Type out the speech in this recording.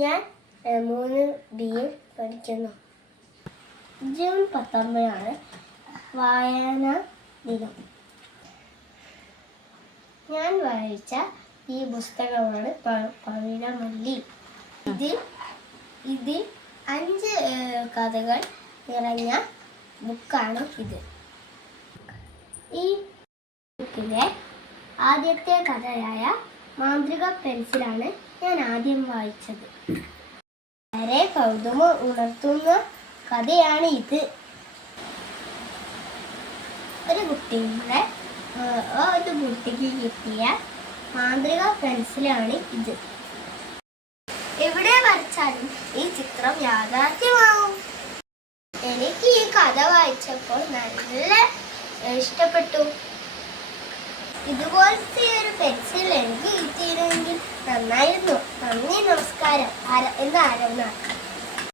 ഞാൻ 3B പഠിക്കുന്നു. June 19 വായനാ ദിനം. ഞാൻ വായിച്ച ഈ പുസ്തകമാണ് പവിഴമല്ലി. ഇതിൽ 5 കഥകൾ നിറഞ്ഞ ബുക്കാണ് ഇത്. ഈ ബുക്കിലെ ആദ്യത്തെ കഥയായ മാന്ത്രിക പെൻസിലാണ് ഞാൻ ആദ്യം വായിച്ചത്. വളരെ കൗതുകം ഉണർത്തുന്ന കഥയാണ് ഇത്. ഒരു കുട്ടിക്ക് കിട്ടിയ മാന്ത്രിക പെൻസിലാണ് ഇത്. എവിടെ വരച്ചാലും ഈ ചിത്രം യാഥാർത്ഥ്യമാവും. എനിക്ക് ഈ കഥ വായിച്ചപ്പോൾ നല്ല ഇഷ്ടപ്പെട്ടു. ഇതുപോലത്തെ ഒരു പെൻസിൽ എനിക്ക് കിട്ടിയിരുന്നെങ്കിൽ നന്നായിരുന്നു. നന്ദി, നമസ്കാരം എന്ന് ആരംഭിക്കാം.